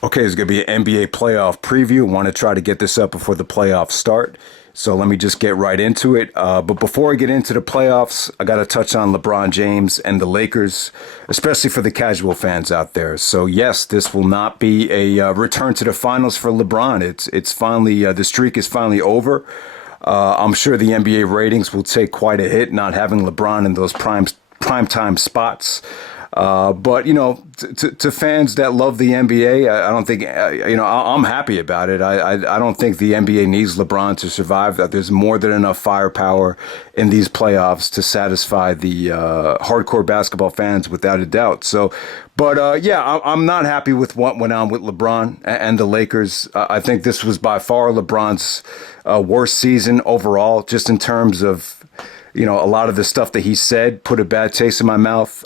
Okay, it's going to be an NBA playoff preview. Want to try to get this up before the playoffs start. So let me just get right into it. But before I get into the playoffs, I got to touch on LeBron James and the Lakers, especially for the casual fans out there. So yes, this will not be a return to the finals for LeBron. It's finally the streak is finally over. I'm sure the NBA ratings will take quite a hit not having LeBron in those prime time spots. But to fans that love the NBA, I don't think I'm happy about it. I don't think the NBA needs LeBron to survive. That there's more than enough firepower in these playoffs to satisfy the hardcore basketball fans without a doubt. So, but yeah, I'm not happy with what went on with LeBron and the Lakers. I think this was by far LeBron's worst season overall, just in terms of a lot of the stuff that he said put a bad taste in my mouth.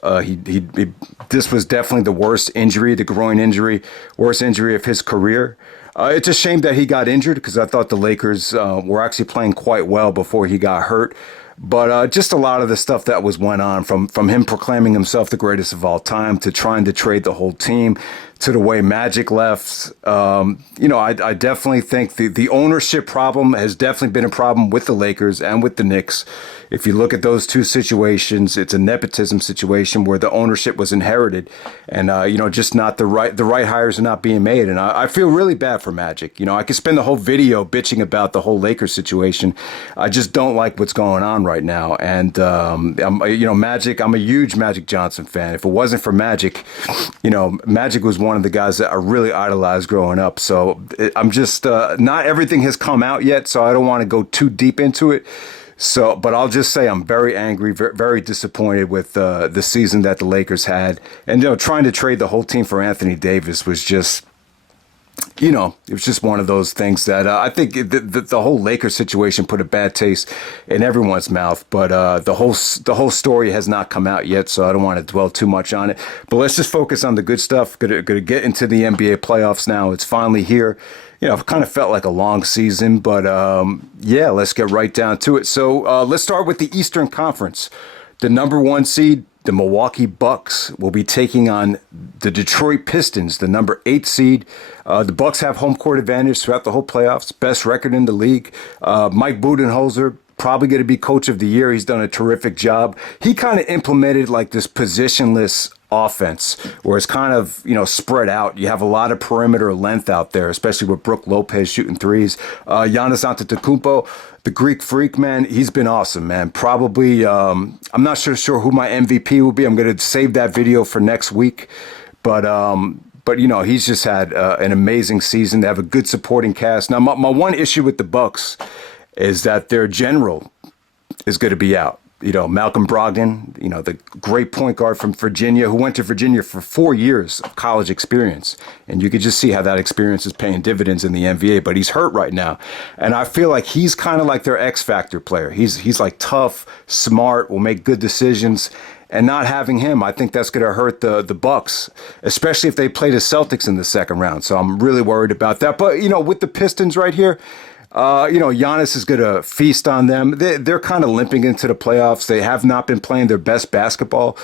This was definitely the worst injury, the groin injury, worst injury of his career. It's a shame that he got injured because I thought the Lakers were actually playing quite well before he got hurt. But just a lot of the stuff that went on from him proclaiming himself the greatest of all time to trying to trade the whole team to the way Magic left. I definitely think the ownership problem has definitely been a problem with the Lakers and with the Knicks. If you look at those two situations, it's a nepotism situation where the ownership was inherited, and just not the right hires are not being made. And I feel really bad for Magic. I could spend the whole video bitching about the whole Lakers situation. I just don't like what's going on right now. And Magic. I'm a huge Magic Johnson fan. If it wasn't for Magic, Magic was one of the guys that I really idolized growing up. So I'm just not everything has come out yet, so I don't want to go too deep into it. So, but I'll just say I'm very angry, very disappointed with the season that the Lakers had, and trying to trade the whole team for Anthony Davis was just, it was just one of those things that I think the whole Lakers situation put a bad taste in everyone's mouth. But the whole story has not come out yet, so I don't want to dwell too much on it. But let's just focus on the good stuff. Gonna get into the NBA playoffs now. It's finally here. It kind of felt like a long season, but yeah, let's get right down to it. So let's start with the Eastern Conference. The number one seed, the Milwaukee Bucks, will be taking on the Detroit Pistons, the number 8 seed. The Bucks have home court advantage throughout the whole playoffs, best record in the league. Mike Budenholzer, probably going to be coach of the year. He's done a terrific job. He kind of implemented like this positionless offense where it's kind of, spread out. You have a lot of perimeter length out there, especially with Brook Lopez shooting threes. Giannis Antetokounmpo, the Greek freak, man, he's been awesome, man. Probably, I'm not sure who my MVP will be. I'm going to save that video for next week. But he's just had an amazing season. They have a good supporting cast. Now, my one issue with the Bucks is that their general is going to be out. Malcolm Brogdon, the great point guard from Virginia who went to Virginia for 4 years of college experience. And you could just see how that experience is paying dividends in the NBA, but he's hurt right now. And I feel like he's kind of like their X factor player. He's like tough, smart, will make good decisions. And not having him, I think that's going to hurt the Bucks, especially if they play the Celtics in the second round. So I'm really worried about that. But, with the Pistons right here, Giannis is going to feast on them. They're kind of limping into the playoffs. They have not been playing their best basketball.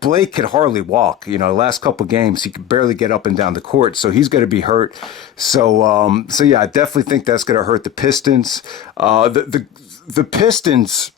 Blake could hardly walk. The last couple games, he could barely get up and down the court. So he's going to be hurt. So yeah, I definitely think that's going to hurt the Pistons. The Pistons,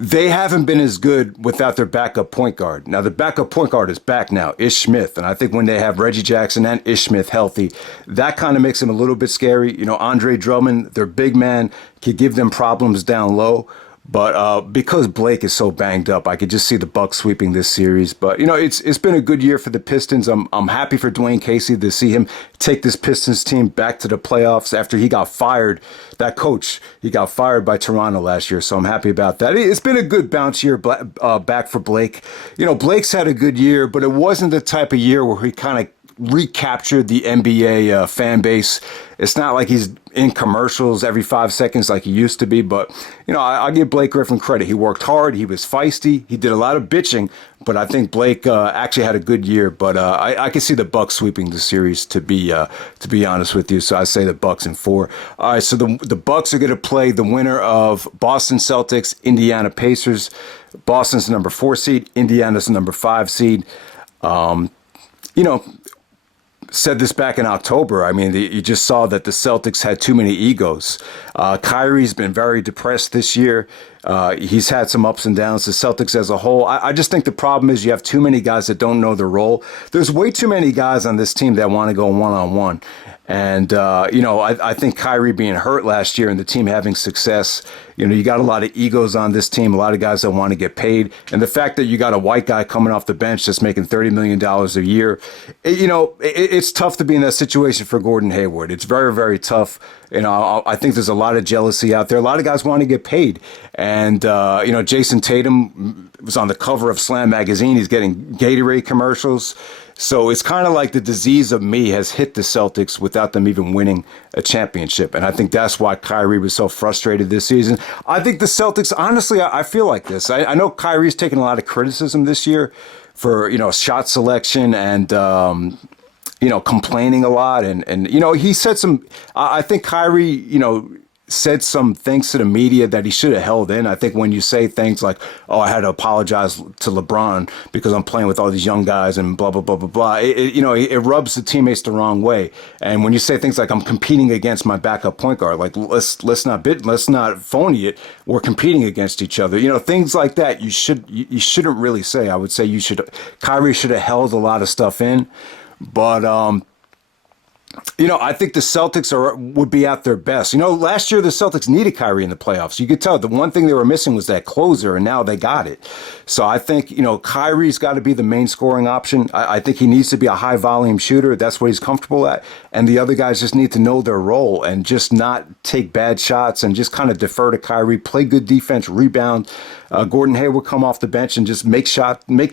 they haven't been as good without their backup point guard. Now, the backup point guard is back now, Ish Smith. And I think when they have Reggie Jackson and Ish Smith healthy, that kind of makes them a little bit scary. Andre Drummond, their big man, could give them problems down low. But because Blake is so banged up, I could just see the Bucks sweeping this series. But it's been a good year for the Pistons. I'm happy for Dwayne Casey to see him take this Pistons team back to the playoffs after he got fired. That coach, he got fired by Toronto last year, so I'm happy about that. It's been a good bounce year back for Blake. Blake's had a good year, but it wasn't the type of year where he kind of recaptured the NBA fan base. It's not like he's in commercials every 5 seconds like he used to be, but I give Blake Griffin credit. He worked hard. He was feisty. He did a lot of bitching, but I think Blake actually had a good year. But I can see the Bucks sweeping the series, to be honest with you. So I say the Bucks in 4. All right, so the Bucks are going to play the winner of Boston Celtics, Indiana Pacers. Boston's the number 4 seed. Indiana's the number 5 seed. you know, said this back in October. I mean, you just saw that the Celtics had too many egos. Kyrie's been very depressed this year. He's had some ups and downs. The Celtics as a whole, I just think the problem is you have too many guys that don't know their role. There's way too many guys on this team that want to go one-on-one. And, I think Kyrie being hurt last year and the team having success, you got a lot of egos on this team, a lot of guys that want to get paid. And the fact that you got a white guy coming off the bench that's making $30 million a year, it's tough to be in that situation for Gordon Hayward. It's very, very tough. I think there's a lot of jealousy out there. A lot of guys want to get paid. And, Jason Tatum was on the cover of Slam magazine. He's getting Gatorade commercials. So it's kind of like the disease of me has hit the Celtics without them even winning a championship. And I think that's why Kyrie was so frustrated this season. I think the Celtics, honestly, I feel like this. I know Kyrie's taken a lot of criticism this year for, shot selection and, complaining a lot. And he said I think Kyrie, said some things to the media that he should have held in. I think when you say things like, oh, I had to apologize to LeBron because I'm playing with all these young guys and blah, blah, blah, blah, blah, it rubs the teammates the wrong way. And when you say things like I'm competing against my backup point guard, like let's not phony it. We're competing against each other. Things like that you shouldn't really say. I would say Kyrie should have held a lot of stuff in. But I think the Celtics would be at their best. Last year the Celtics needed Kyrie in the playoffs. You could tell the one thing they were missing was that closer, and now they got it. So I think, Kyrie's got to be the main scoring option. I think he needs to be a high volume shooter. That's what he's comfortable at. And the other guys just need to know their role and just not take bad shots and just kind of defer to Kyrie, play good defense, rebound. Gordon Hayward come off the bench and just make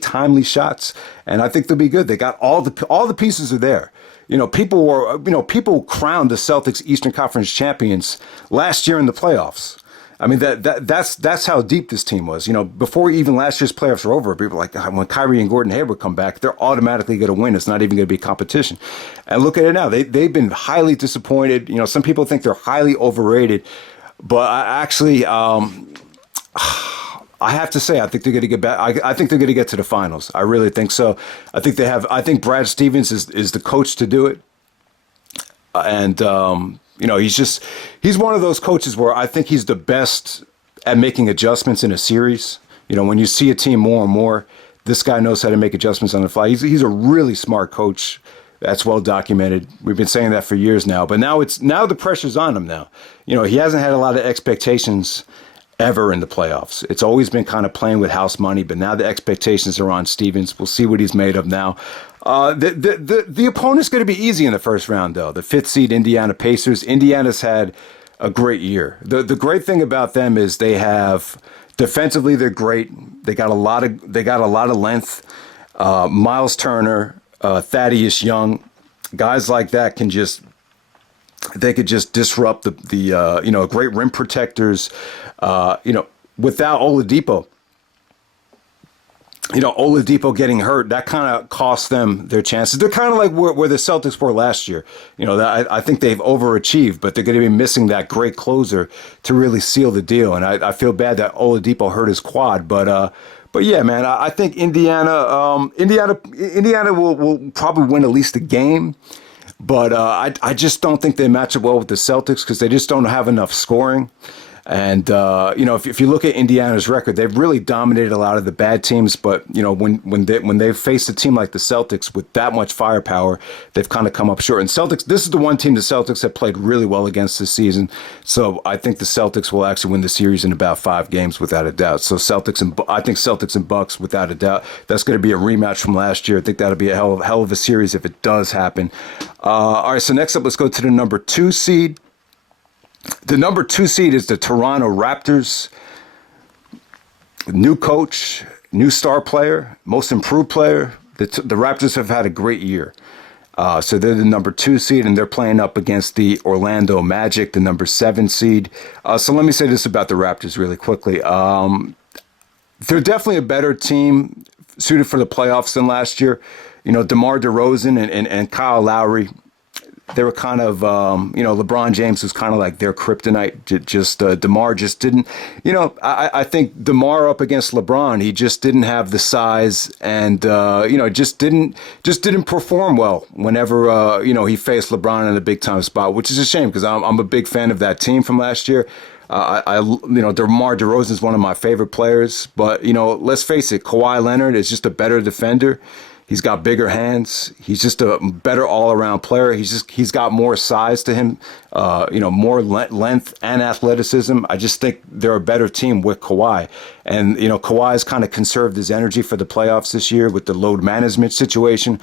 timely shots. And I think they'll be good. They got all the pieces are there. People crowned the Celtics Eastern Conference champions last year in the playoffs. I mean, that's how deep this team was. Before even last year's playoffs were over, people were like, when Kyrie and Gordon Hayward come back, they're automatically going to win. It's not even going to be competition. And look at it now. They've been highly disappointed. Some people think they're highly overrated. But I have to say, I think they're going to get back. I think they're going to get to the finals. I really think so. I think Brad Stevens is the coach to do it. And, he's one of those coaches where I think he's the best at making adjustments in a series. When you see a team more and more, this guy knows how to make adjustments on the fly. He's a really smart coach. That's well documented. We've been saying that for years now. But now the pressure's on him now. He hasn't had a lot of expectations ever in the playoffs. It's always been kind of playing with house money, but now the expectations are on Stevens. We'll see what he's made of now. The opponent's going to be easy in the first round, though. The 5th seed Indiana Pacers. Indiana's had a great year. The great thing about them is they have defensively they're great. They got a lot of length. Miles Turner, Thaddeus Young, guys like that could just disrupt the great rim protectors. Without Oladipo. Oladipo getting hurt, that kind of cost them their chances. They're kind of like where the Celtics were last year. I think they've overachieved, but they're going to be missing that great closer to really seal the deal. And I feel bad that Oladipo hurt his quad, but yeah, man, I think Indiana will probably win at least a game. But I just don't think they match up well with the Celtics because they just don't have enough scoring. And, if you look at Indiana's record, they've really dominated a lot of the bad teams. But, when they've faced a team like the Celtics with that much firepower, they've kind of come up short. And this is the one team the Celtics have played really well against this season. So I think the Celtics will actually win the series in about 5 games without a doubt. So I think Celtics and Bucks without a doubt. That's going to be a rematch from last year. I think that'll be a hell of a series if it does happen. All right, so next up, let's go to the number 2 seed. The number 2 seed is the Toronto Raptors. New coach, new star player, most improved player. The Raptors have had a great year. So they're the number 2 seed, and they're playing up against the Orlando Magic, the number 7 seed. So let me say this about the Raptors really quickly. They're definitely a better team suited for the playoffs than last year. DeMar DeRozan and Kyle Lowry, They were kind of, LeBron James was kind of like their kryptonite. DeMar just didn't, I think DeMar up against LeBron, he just didn't have the size and, just didn't perform well whenever, he faced LeBron in a big time spot, which is a shame because I'm a big fan of that team from last year. DeMar DeRozan is one of my favorite players, but, let's face it, Kawhi Leonard is just a better defender. He's got bigger hands. He's just a better all-around player. He's got more size to him, more length and athleticism. I just think they're a better team with Kawhi. And, Kawhi's kind of conserved his energy for the playoffs this year with the load management situation.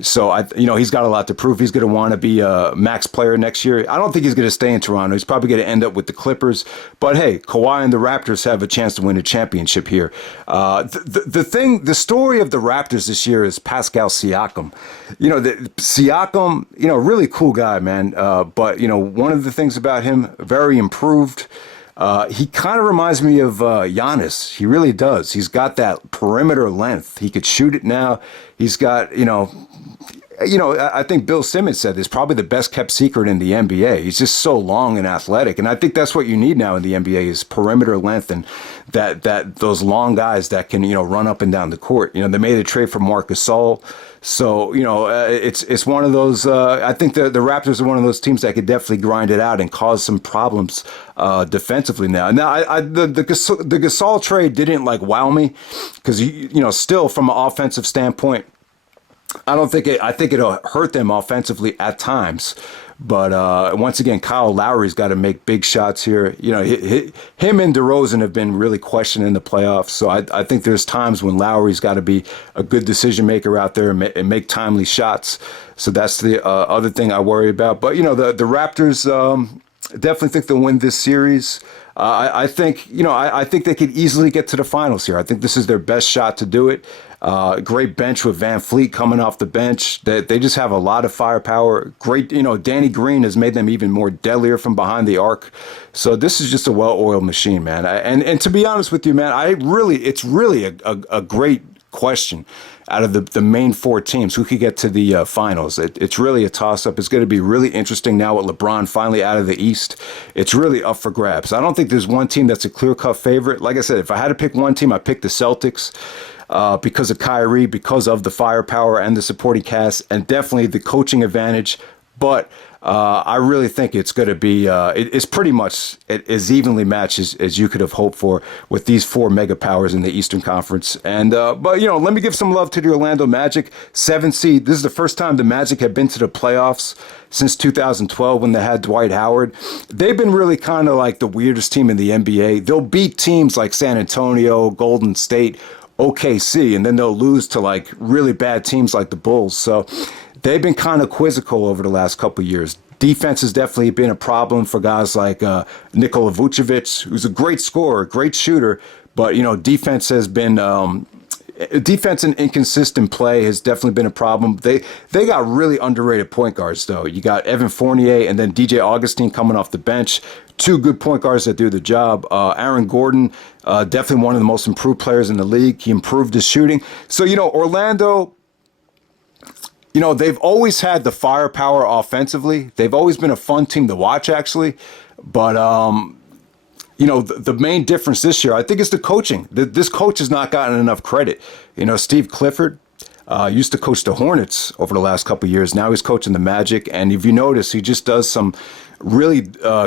So, he's got a lot to prove. He's going to want to be a max player next year. I don't think he's going to stay in Toronto. He's probably going to end up with the Clippers. But, hey, Kawhi and the Raptors have a chance to win a championship here. The story of the Raptors this year is Pascal Siakam. Siakam, really cool guy, man. But, one of the things about him, very improved. He kind of reminds me of Giannis. He really does. He's got that perimeter length. He could shoot it now. He's got, I think Bill Simmons said this, probably the best kept secret in the NBA. He's just so long and athletic. And I think that's what you need now in the NBA is perimeter length and that those long guys that can, run up and down the court. They made a trade for Marc Gasol. So, it's one of those, I think the Raptors are one of those teams that could definitely grind it out and cause some problems defensively now. Now, the Gasol trade didn't wow me because, still from an offensive standpoint, I think it'll hurt them offensively at times. But once again, Kyle Lowry's got to make big shots here. Him and DeRozan have been really questioned in the playoffs. So I think there's times when Lowry's got to be a good decision maker out there and make timely shots. So that's the other thing I worry about. But, the Raptors definitely think they'll win this series. I think they could easily get to the finals here. I think this is their best shot to do it. Great bench with Van Fleet coming off the bench. They just have a lot of firepower. Great, Danny Green has made them even more deadlier from behind the arc. So this is just a well-oiled machine, man. And to be honest with you, man, it's really a great question out of the main four teams who could get to the finals. It's really a toss-up. It's going to be really interesting now with LeBron finally out of the East. It's really up for grabs. I don't think there's one team that's a clear-cut favorite. Like I said, if I had to pick one team, I'd pick the Celtics. Because of Kyrie, because of the firepower and the supporting cast, and definitely the coaching advantage. But I really think it's going to be, it's pretty much as evenly matched as you could have hoped for with these four mega powers in the Eastern Conference. And, but, let me give some love to the Orlando Magic. 7th seed. This is the first time the Magic have been to the playoffs since 2012 when they had Dwight Howard. They've been really kind of like the weirdest team in the NBA. They'll beat teams like San Antonio, Golden State, OKC, and then they'll lose to really bad teams like the Bulls. So they've been kind of quizzical over the last couple of years. Defense has definitely been a problem for guys like Nikola Vucevic, who's a great scorer, great shooter, but defense has been defense and inconsistent play has definitely been a problem. They got really underrated point guards though. You got Evan Fournier and then DJ Augustine coming off the bench. Two good point guards that do the job. Aaron Gordon, definitely one of the most improved players in the league. He improved his shooting. So, Orlando, they've always had the firepower offensively. They've always been a fun team to watch, actually. But, the main difference this year, I think, is the coaching. This coach has not gotten enough credit. Steve Clifford used to coach the Hornets over the last couple of years. Now he's coaching the Magic. And if you notice, he just does some really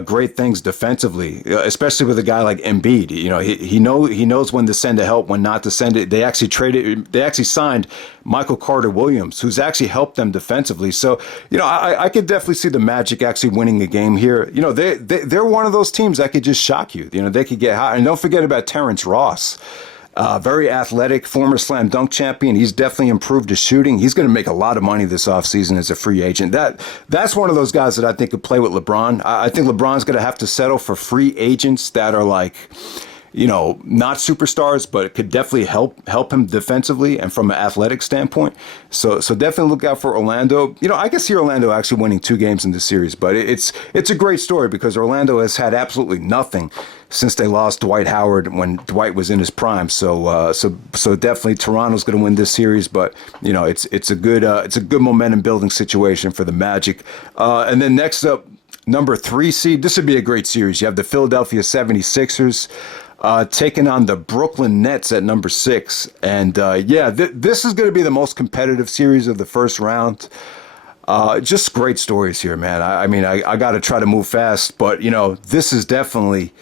great things defensively, especially with a guy like Embiid. He knows when to send a help, when not to send it. They actually signed Michael Carter Williams, who's actually helped them defensively. So, I could definitely see the Magic actually winning a game here. They're one of those teams that could just shock you. They could get hot. And don't forget about Terrence Ross. Very athletic, former slam dunk champion. He's definitely improved his shooting. He's going to make a lot of money this offseason as a free agent. That's one of those guys that I think could play with LeBron. I think LeBron's going to have to settle for free agents that are not superstars, but it could definitely help him defensively and from an athletic standpoint. So definitely look out for Orlando. I can see Orlando actually winning 2 games in this series, but it's a great story because Orlando has had absolutely nothing since they lost Dwight Howard when Dwight was in his prime. So definitely Toronto's going to win this series, but it's a good momentum building situation for the Magic. And then next up, number 3 seed. This would be a great series. You have the Philadelphia 76ers taking on the Brooklyn Nets at number 6. And this is going to be the most competitive series of the first round. Just great stories here, man. I got to try to move fast, but this is definitely,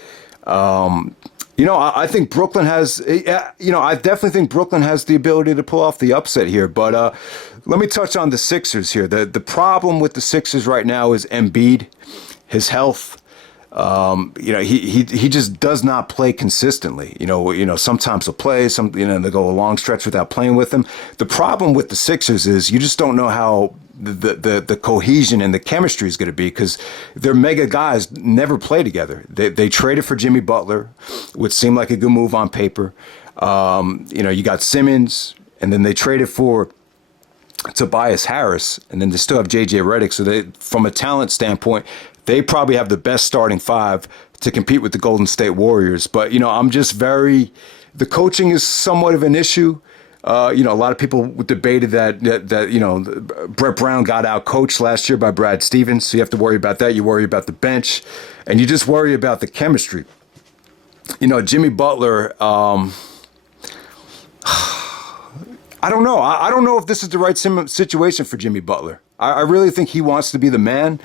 I think Brooklyn has, I definitely think Brooklyn has the ability to pull off the upset here. But let me touch on the Sixers here. The problem with the Sixers right now is Embiid, his health. He just does not play consistently. Sometimes he'll play, they go a long stretch without playing with him. The problem with the Sixers is you just don't know how the cohesion and the chemistry is going to be because their mega guys never play together. They traded for Jimmy Butler, which seemed like a good move on paper. You got Simmons, and then they traded for Tobias Harris, and then they still have JJ Redick. So from a talent standpoint, they probably have the best starting 5 to compete with the Golden State Warriors. But, I'm just the coaching is somewhat of an issue. A lot of people debated that Brett Brown got out coached last year by Brad Stevens. So you have to worry about that. You worry about the bench, and you just worry about the chemistry. Jimmy Butler, I don't know. I don't know if this is the right situation for Jimmy Butler. I really think he wants to be the man.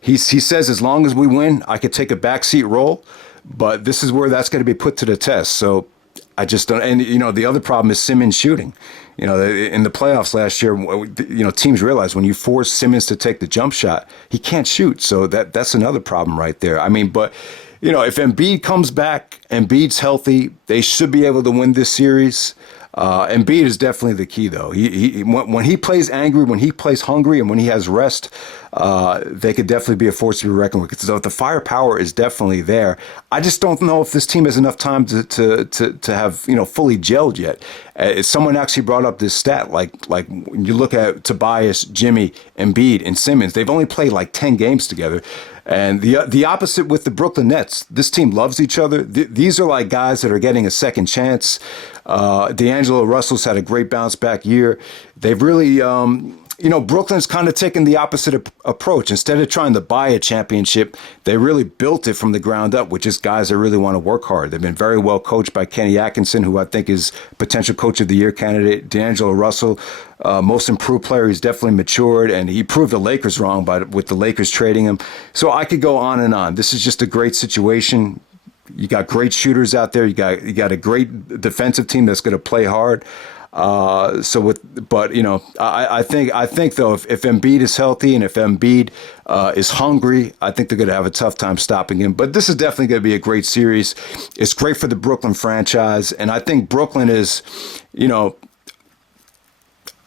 He says, as long as we win, I could take a backseat role, but this is where that's going to be put to the test. So I just don't. And, the other problem is Simmons shooting. In the playoffs last year, teams realized when you force Simmons to take the jump shot, he can't shoot. So that's another problem right there. But if Embiid comes back, Embiid's healthy, they should be able to win this series. Embiid is definitely the key, though. When he plays angry, when he plays hungry, and when he has rest, they could definitely be a force to be reckoned with. So the firepower is definitely there. I just don't know if this team has enough time to have fully gelled yet. Someone actually brought up this stat, like when you look at Tobias, Jimmy, Embiid, and Simmons, they've only played like 10 games together. And the opposite with the Brooklyn Nets. This team loves each other. These are like guys that are getting a second chance. D'Angelo Russell's had a great bounce back year. They've really, Brooklyn's kind of taken the opposite approach. Instead of trying to buy a championship, they really built it from the ground up with just guys that really want to work hard. They've been very well coached by Kenny Atkinson, who I think is potential coach of the year candidate. D'Angelo Russell, most improved player. He's definitely matured, and he proved the Lakers wrong with the Lakers trading him. So I could go on and on. This is just a great situation. You got great shooters out there. You got a great defensive team that's going to play hard. I think though, if Embiid is healthy and if Embiid is hungry, I think they're going to have a tough time stopping him. But this is definitely going to be a great series. It's great for the Brooklyn franchise, and I think Brooklyn is,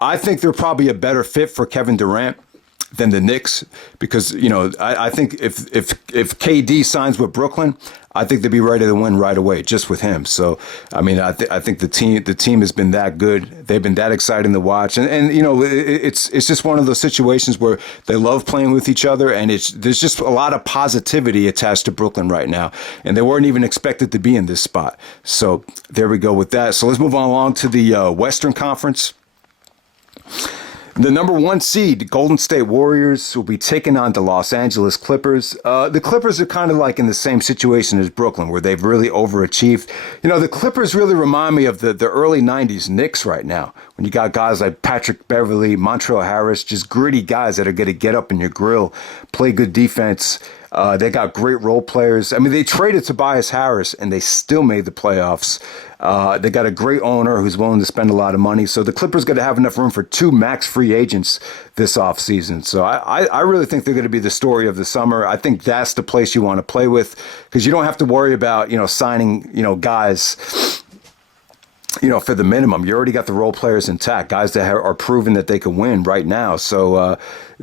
I think they're probably a better fit for Kevin Durant than the Knicks because, I think if KD signs with Brooklyn, I think they'd be ready to win right away just with him. So, I think the team has been that good. They've been that exciting to watch. And it's just one of those situations where they love playing with each other, and there's just a lot of positivity attached to Brooklyn right now. And they weren't even expected to be in this spot. So there we go with that. So let's move on along to the Western Conference. The number 1 seed, Golden State Warriors, will be taking on the Los Angeles Clippers. The Clippers are kind of like in the same situation as Brooklyn, where they've really overachieved. The Clippers really remind me of the early 90s Knicks right now, when you got guys like Patrick Beverley, Montrezl Harrell, just gritty guys that are going to get up in your grill, play good defense. They got great role players. They traded Tobias Harris, and they still made the playoffs. They got a great owner who's willing to spend a lot of money. So the Clippers going to have enough room for 2 max free agents this offseason. So I really think they're going to be the story of the summer. I think that's the place you want to play with because you don't have to worry about, signing, guys for the minimum. You already got the role players intact, guys that are proven that they can win right now. So,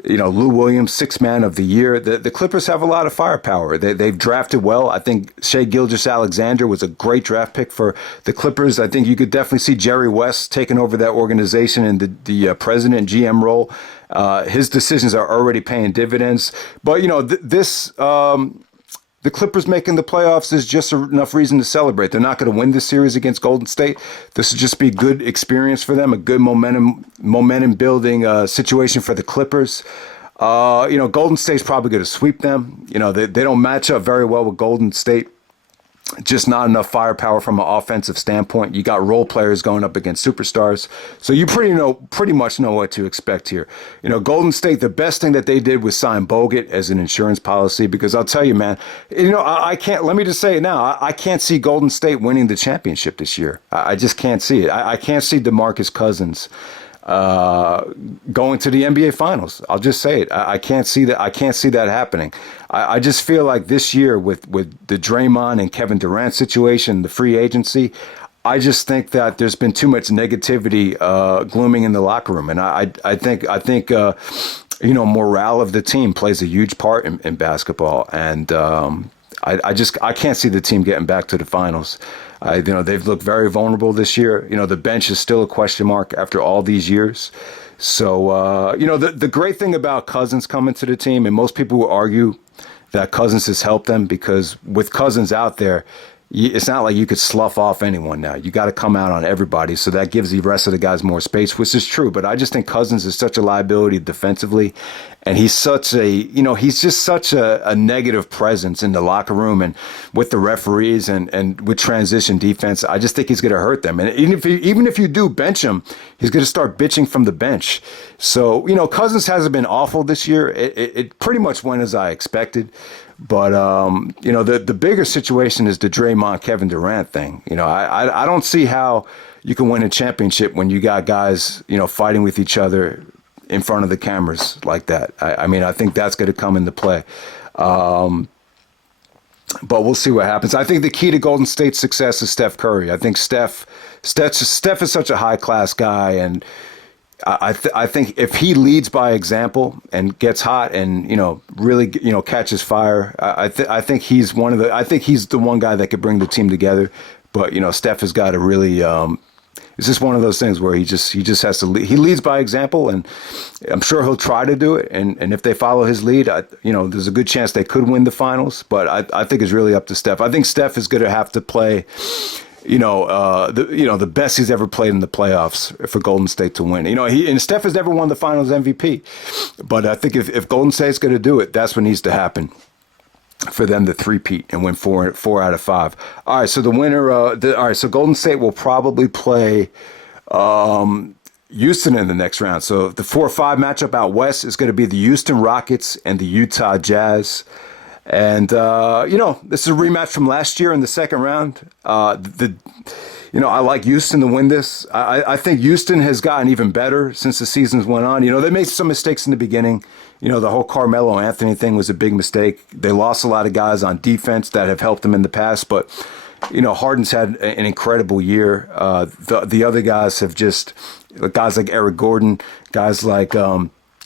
Lou Williams, sixth man of the year. The Clippers have a lot of firepower. They've drafted well. I think Shea Gilgeous-Alexander was a great draft pick for the Clippers. I think you could definitely see Jerry West taking over that organization in the president GM role. His decisions are already paying dividends. But, the Clippers making the playoffs is just enough reason to celebrate. They're not going to win this series against Golden State. This will just be good experience for them, a good momentum building situation for the Clippers. Golden State's probably going to sweep them. They don't match up very well with Golden State. Just not enough firepower from an offensive standpoint. You got role players going up against superstars. So you pretty much know what to expect here. Golden State, the best thing that they did was sign Bogut as an insurance policy, because I'll tell you, man, I can't, let me just say it now. I can't see Golden State winning the championship this year. I just can't see it. I can't see DeMarcus Cousins going to the NBA Finals. I'll just say it. I can't see that. I can't see that happening. I just feel like this year with the Draymond and Kevin Durant situation, the free agency, I just think that there's been too much negativity glooming in the locker room, and I think morale of the team plays a huge part in basketball, and I can't see the team getting back to the finals. They've looked very vulnerable this year. The bench is still a question mark after all these years. So, the great thing about Cousins coming to the team, and most people will argue that Cousins has helped them, because with Cousins out there, it's not like you could slough off anyone now. You got to come out on everybody. So that gives the rest of the guys more space, which is true. But I just think Cousins is such a liability defensively. And he's just such a negative presence in the locker room and with the referees and with transition defense. I just think he's going to hurt them. And even if you do bench him, he's going to start bitching from the bench. So, Cousins hasn't been awful this year. It pretty much went as I expected. But, the bigger situation is the Draymond Kevin Durant thing. I don't see how you can win a championship when you got guys, fighting with each other in front of the cameras like that. I think that's going to come into play. But we'll see what happens. I think the key to Golden State's success is Steph Curry. I think Steph is such a high-class guy, and I think if he leads by example and gets hot and really catches fire, I think he's the one guy that could bring the team together. But Steph has got to really. It's just one of those things where he just has to lead. He leads by example, and I'm sure he'll try to do it. And if they follow his lead, there's a good chance they could win the finals. But I think it's really up to Steph. I think Steph is going to have to play. The best he's ever played in the playoffs for Golden State to win. And Steph has never won the Finals MVP, but I think if Golden State's going to do it, that's what needs to happen for them to three-peat and win four out of five. All right, so the winner. All right, so Golden State will probably play Houston in the next round. So the 4-5 matchup out west is going to be the Houston Rockets and the Utah Jazz. And, this is a rematch from last year in the second round. I like Houston to win this. I think Houston has gotten even better since the seasons went on. They made some mistakes in the beginning. The whole Carmelo Anthony thing was a big mistake. They lost a lot of guys on defense that have helped them in the past. But, Harden's had an incredible year. The other guys have guys like Eric Gordon, guys like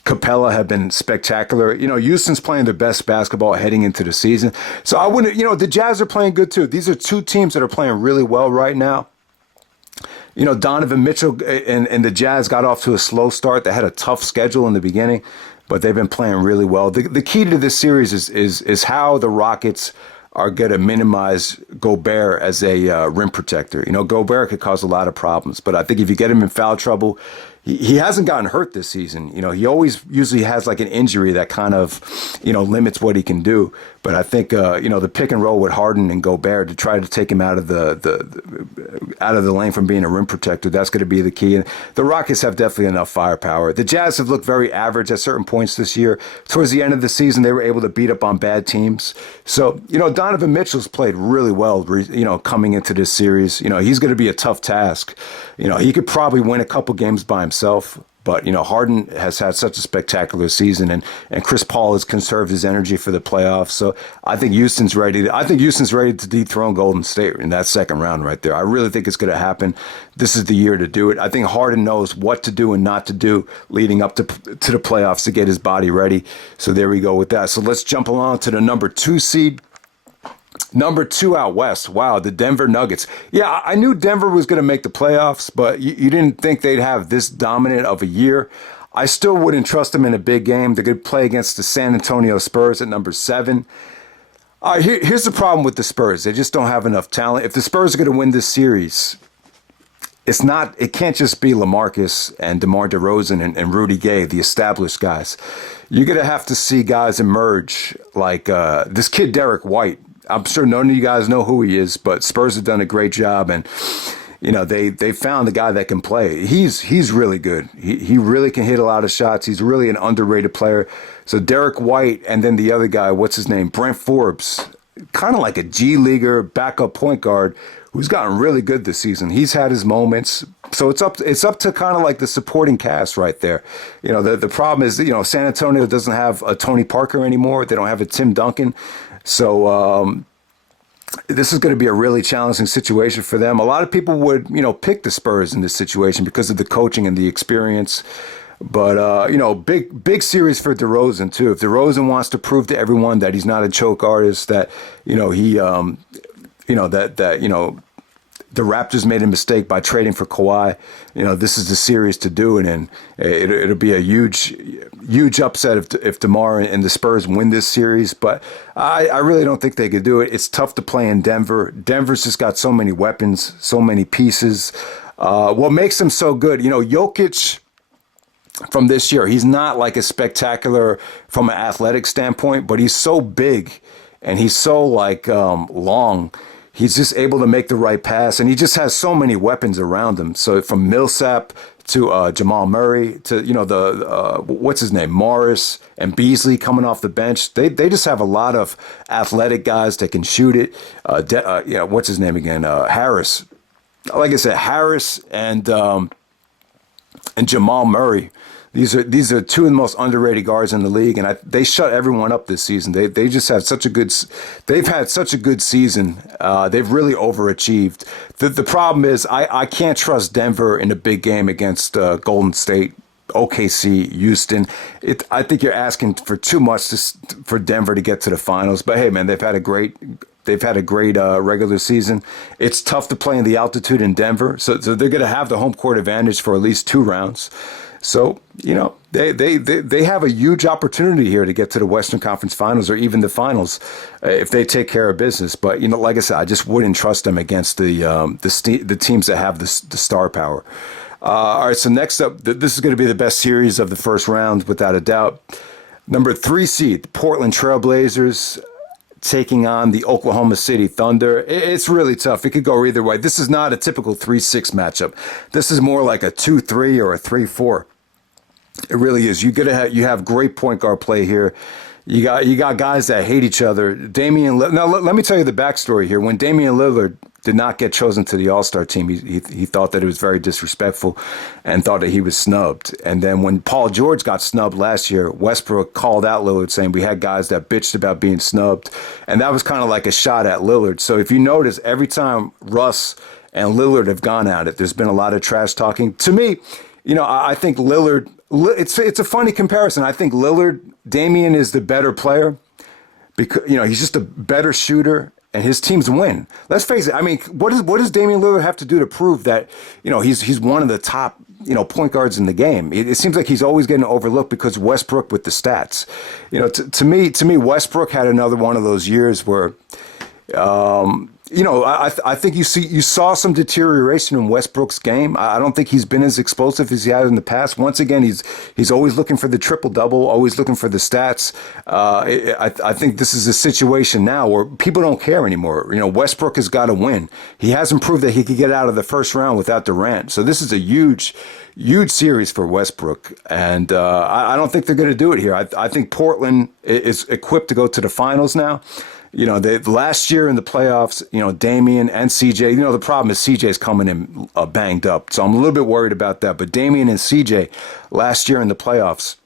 Capella have been spectacular. Houston's playing their best basketball heading into the season. So I wouldn't, the Jazz are playing good too. These are two teams that are playing really well right now. Donovan Mitchell and the Jazz got off to a slow start. They had a tough schedule in the beginning, but they've been playing really well. The key to this series is how the Rockets are going to minimize Gobert as a rim protector. Gobert could cause a lot of problems, but I think if you get him in foul trouble, he hasn't gotten hurt this season. He always usually has like an injury that kind of, limits what he can do. But I think, the pick and roll with Harden and Gobert to try to take him out of the lane from being a rim protector, that's going to be the key. And the Rockets have definitely enough firepower. The Jazz have looked very average at certain points this year. Towards the end of the season, they were able to beat up on bad teams. So, Donovan Mitchell's played really well, coming into this series. He's going to be a tough task. He could probably win a couple games by himself. But, Harden has had such a spectacular season, and Chris Paul has conserved his energy for the playoffs. So I think Houston's ready. I think Houston's ready to dethrone Golden State in that second round right there. I really think it's going to happen. This is the year to do it. I think Harden knows what to do and not to do leading up to the playoffs to get his body ready. So there we go with that. So let's jump along to the number 2 seed. Number 2 out west. Wow, the Denver Nuggets. Yeah, I knew Denver was going to make the playoffs, but you didn't think they'd have this dominant of a year. I still wouldn't trust them in a big game. They're going to play against the San Antonio Spurs at number 7. Here's the problem with the Spurs. They just don't have enough talent. If the Spurs are going to win this series, it can't just be LaMarcus and DeMar DeRozan and Rudy Gay, the established guys. You're going to have to see guys emerge like this kid, Derek White. I'm sure none of you guys know who he is, but Spurs have done a great job, and they found the guy that can play. He's really good. He really can hit a lot of shots. He's really an underrated player. So Derek White, and then the other guy, what's his name, Brent Forbes, kind of like a G leaguer backup point guard who's gotten really good this season. He's had his moments. So it's up to kind of like the supporting cast right there. The problem is, San Antonio doesn't have a Tony Parker anymore. They don't have a Tim Duncan. So this is going to be a really challenging situation for them. A lot of people would, pick the Spurs in this situation because of the coaching and the experience. But, big series for DeRozan, too. If DeRozan wants to prove to everyone that he's not a choke artist, that, the Raptors made a mistake by trading for Kawhi. This is the series to do it in. It'll be a huge upset if DeMar and the Spurs win this series. But I really don't think they could do it. It's tough to play in Denver. Denver's just got so many weapons, so many pieces. What makes them so good, Jokic from this year, he's not like a spectacular from an athletic standpoint, but he's so big and he's so long. He's just able to make the right pass, and he just has so many weapons around him. So from Millsap to Jamal Murray to what's his name, Morris and Beasley coming off the bench, they just have a lot of athletic guys that can shoot it. What's his name again? Harris. Like I said, Harris and Jamal Murray. These are two of the most underrated guards in the league, and they shut everyone up this season. They just had such a good season. They've really overachieved. The problem is I can't trust Denver in a big game against Golden State, OKC, Houston. I think you're asking for too much for Denver to get to the finals. But hey, man, they've had a great regular season. It's tough to play in the altitude in Denver, so they're going to have the home court advantage for at least 2 rounds. So, they have a huge opportunity here to get to the Western Conference Finals or even the finals if they take care of business. But, like I said, I just wouldn't trust them against the teams that have the star power. All right, so next up, this is going to be the best series of the first round, without a doubt. Number 3 seed, the Portland Trailblazers taking on the Oklahoma City Thunder. It's really tough. It could go either way. This is not a typical 3-6 matchup. This is more like a 2-3 or a 3-4. It really is. You have great point guard play here. You got guys that hate each other. Now let me tell you the backstory here. When Damian Lillard did not get chosen to the All-Star team, he thought that it was very disrespectful and thought that he was snubbed. And then when Paul George got snubbed last year, Westbrook called out Lillard saying we had guys that bitched about being snubbed. And that was kind of like a shot at Lillard. So if you notice, every time Russ and Lillard have gone at it, there's been a lot of trash talking. To me, I think Lillard, it's a funny comparison. I think Damian is the better player because, he's just a better shooter and his teams win. Let's face it. I mean, what does Damian Lillard have to do to prove that, he's one of the top, point guards in the game? It seems like he's always getting overlooked because Westbrook with the stats. To me, Westbrook had another one of those years where, I think you saw some deterioration in Westbrook's game. I don't think he's been as explosive as he had in the past. Once again, he's always looking for the triple-double, always looking for the stats. I think this is a situation now where people don't care anymore. Westbrook has got to win. He hasn't proved that he could get out of the first round without Durant. So this is a huge series for Westbrook, and I don't think they're going to do it here. I think Portland is equipped to go to the finals now. Last year in the playoffs, Damian and CJ, the problem is CJ's coming in banged up. So I'm a little bit worried about that. But Damian and CJ last year in the playoffs,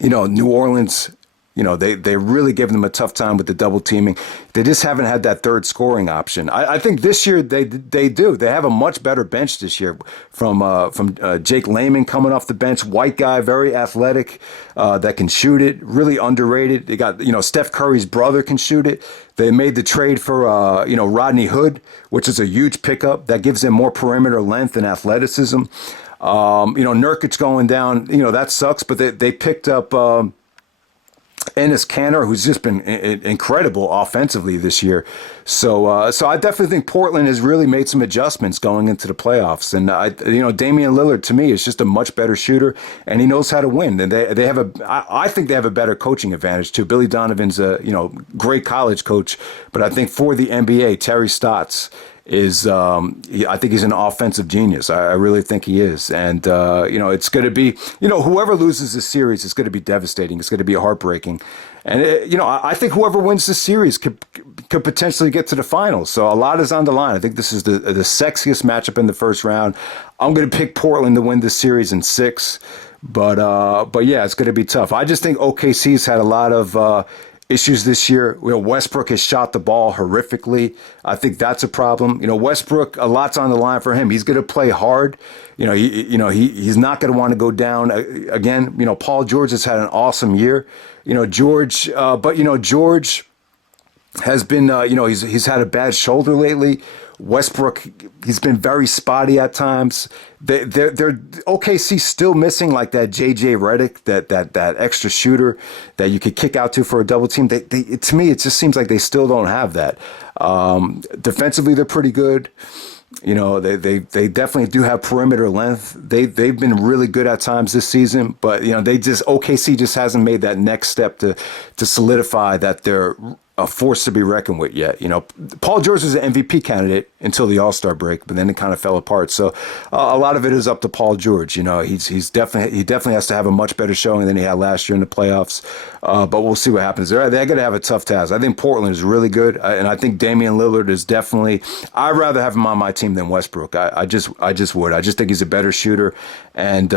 New Orleans, they really gave them a tough time with the double teaming. They just haven't had that third scoring option. I think this year they do. They have a much better bench this year from Jake Layman coming off the bench, white guy, very athletic, that can shoot it, really underrated. They got, Steph Curry's brother can shoot it. They made the trade for, Rodney Hood, which is a huge pickup that gives them more perimeter length and athleticism. Nurkic going down, that sucks, but they picked up, Enes Kanter, who's just been incredible offensively this year. So I definitely think Portland has really made some adjustments going into the playoffs. And Damian Lillard to me is just a much better shooter, and he knows how to win. And they have I think they have a better coaching advantage too. Billy Donovan's a great college coach, but I think for the NBA, Terry Stotts is I think he's an offensive genius. I really think he is. And, it's going to be, whoever loses this series is going to be devastating. It's going to be heartbreaking. And, I think whoever wins this series could potentially get to the finals. So a lot is on the line. I think this is the sexiest matchup in the first round. I'm going to pick Portland to win this series in 6. But yeah, it's going to be tough. I just think OKC's had a lot of issues this year. Westbrook has shot the ball horrifically. I think that's a problem. Westbrook, a lot's on the line for him. He's going to play hard. He's not going to want to go down again. Paul George has had an awesome year. George has been, he's had a bad shoulder lately. Westbrook, he's been very spotty at times. They're OKC still missing like that JJ Redick, that extra shooter that you could kick out to for a double team. To me, it just seems like they still don't have that. Defensively, they're pretty good. They definitely do have perimeter length. They've been really good at times this season, but OKC just hasn't made that next step to solidify that they're a force to be reckoned with yet. Paul George was an MVP candidate until the All-Star break, but then it kind of fell apart. So a lot of it is up to Paul George. He definitely has to have a much better showing than he had last year in the playoffs. But we'll see what happens. They're going to have a tough task. I think Portland is really good, and I think Damian Lillard is definitely. I'd rather have him on my team than Westbrook. I just would. I just think he's a better shooter, and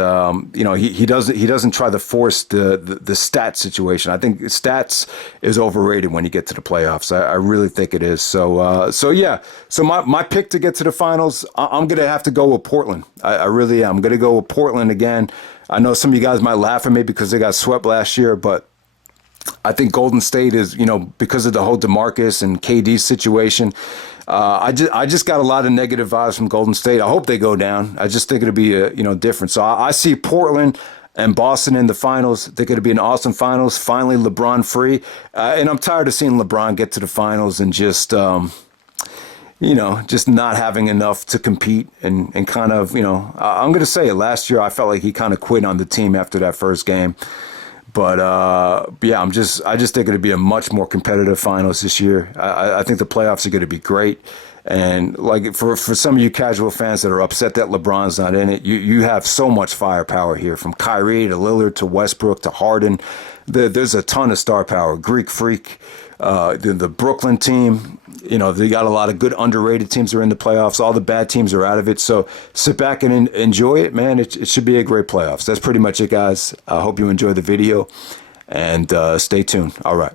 he doesn't try to force the stat situation. I think stats is overrated when you get to the playoffs. I really think it is. So yeah. So my pick to get to the finals, I'm going to have to go with Portland. I really am. I'm going to go with Portland again. I know some of you guys might laugh at me because they got swept last year, but I think Golden State is, because of the whole DeMarcus and KD situation. I just got a lot of negative vibes from Golden State. I hope they go down. I just think it'll be different. So I see Portland and Boston in the finals. They're going to be an awesome finals. Finally, LeBron free. And I'm tired of seeing LeBron get to the finals and just not having enough to compete and kind of, I'm going to say it. Last year, I felt like he kind of quit on the team after that first game. But yeah, I just think it'll be a much more competitive finals this year. I think the playoffs are going to be great. And like for some of you casual fans that are upset that LeBron's not in it, you have so much firepower here, from Kyrie to Lillard to Westbrook to Harden. There's a ton of star power. Greek Freak, the Brooklyn team. They got a lot of good underrated teams that are in the playoffs. All the bad teams are out of it. So sit back and enjoy it, man. It should be a great playoffs. That's pretty much it, guys. I hope you enjoy the video, and stay tuned. All right.